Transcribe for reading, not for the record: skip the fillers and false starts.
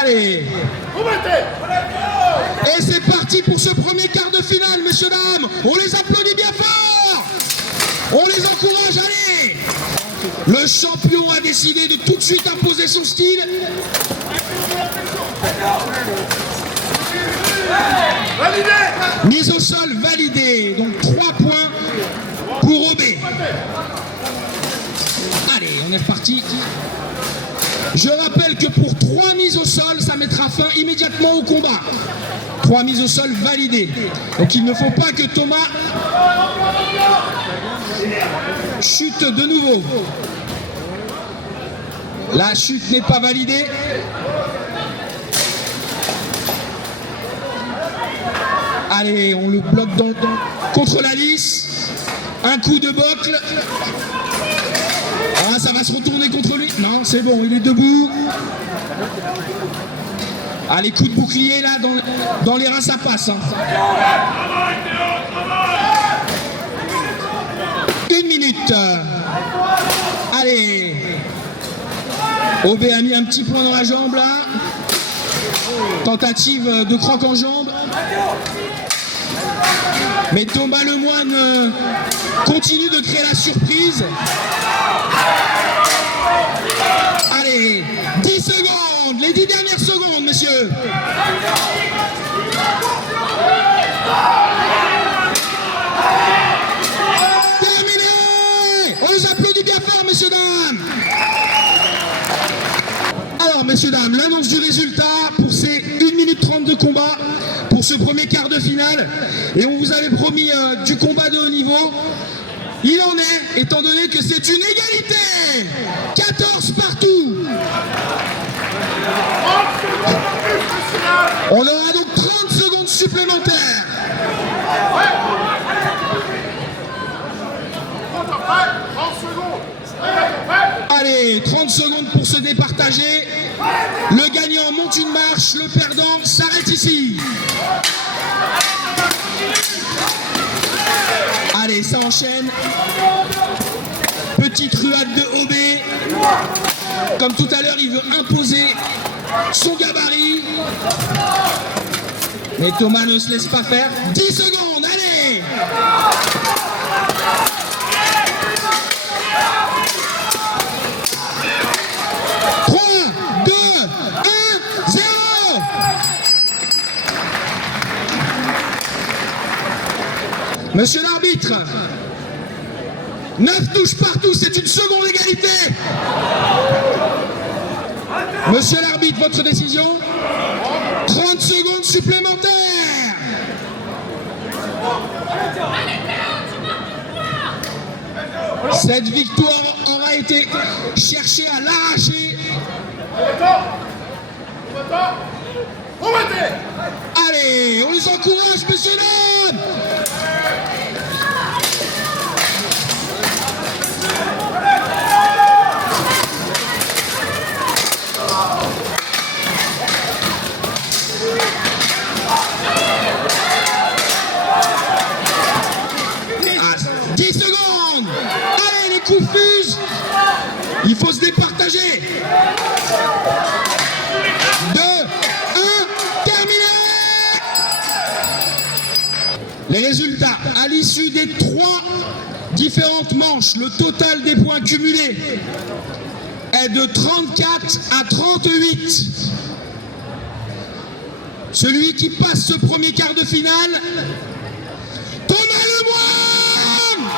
Allez. Et c'est parti pour ce premier quart de finale, messieurs, dames. On les applaudit bien fort. On les encourage, allez. Le champion a décidé de tout de suite imposer son style. Mise au sol validée, donc 3 points pour OB. Allez, on est reparti. Je rappelle que pour 3 mises au sol, ça mettra fin immédiatement au combat. 3 mises au sol validées. Donc il ne faut pas que Thomas chute de nouveau. La chute n'est pas validée. Allez, on le bloque contre la lisse. Un coup de bocle. Ah, ça va se retourner contre lui. Non, c'est bon, il est debout. Allez, coup de bouclier là, dans les reins, ça passe. Hein. 1 minute. Allez. OB a mis un petit point dans la jambe là. Tentative de croque en jambe. Mais Thomas Lemoine continue de créer la surprise. Allez, 10 secondes, les 10 dernières secondes, messieurs. Terminé. On les applaudit bien fort, messieurs, dames. Alors, messieurs, dames, l'annonce du résultat pour ces 1 minute 30 de combat. Pour ce premier quart de finale, et on vous avait promis du combat de haut niveau. Il en est, étant donné que c'est une égalité. 14 partout. On aura donc 30 secondes supplémentaires. Allez, 30 secondes pour se départager. Le gagnant monte une marche, le perdant s'arrête ici. Allez, ça enchaîne. Petite ruade de OB. Comme tout à l'heure, il veut imposer son gabarit. Mais Thomas ne se laisse pas faire. 10 secondes, allez. Monsieur l'arbitre, 9 touches partout, c'est une seconde égalité. Monsieur l'arbitre, votre décision? 30 secondes supplémentaires. Cette victoire aura été cherchée à l'arracher. Allez, on les encourage, messieurs, dames. Il faut se départager. 2, 1, terminé. Les résultats à l'issue des 3 différentes manches, le total des points cumulés est de 34 à 38. Celui qui passe ce premier quart de finale, Thomas Lemoine.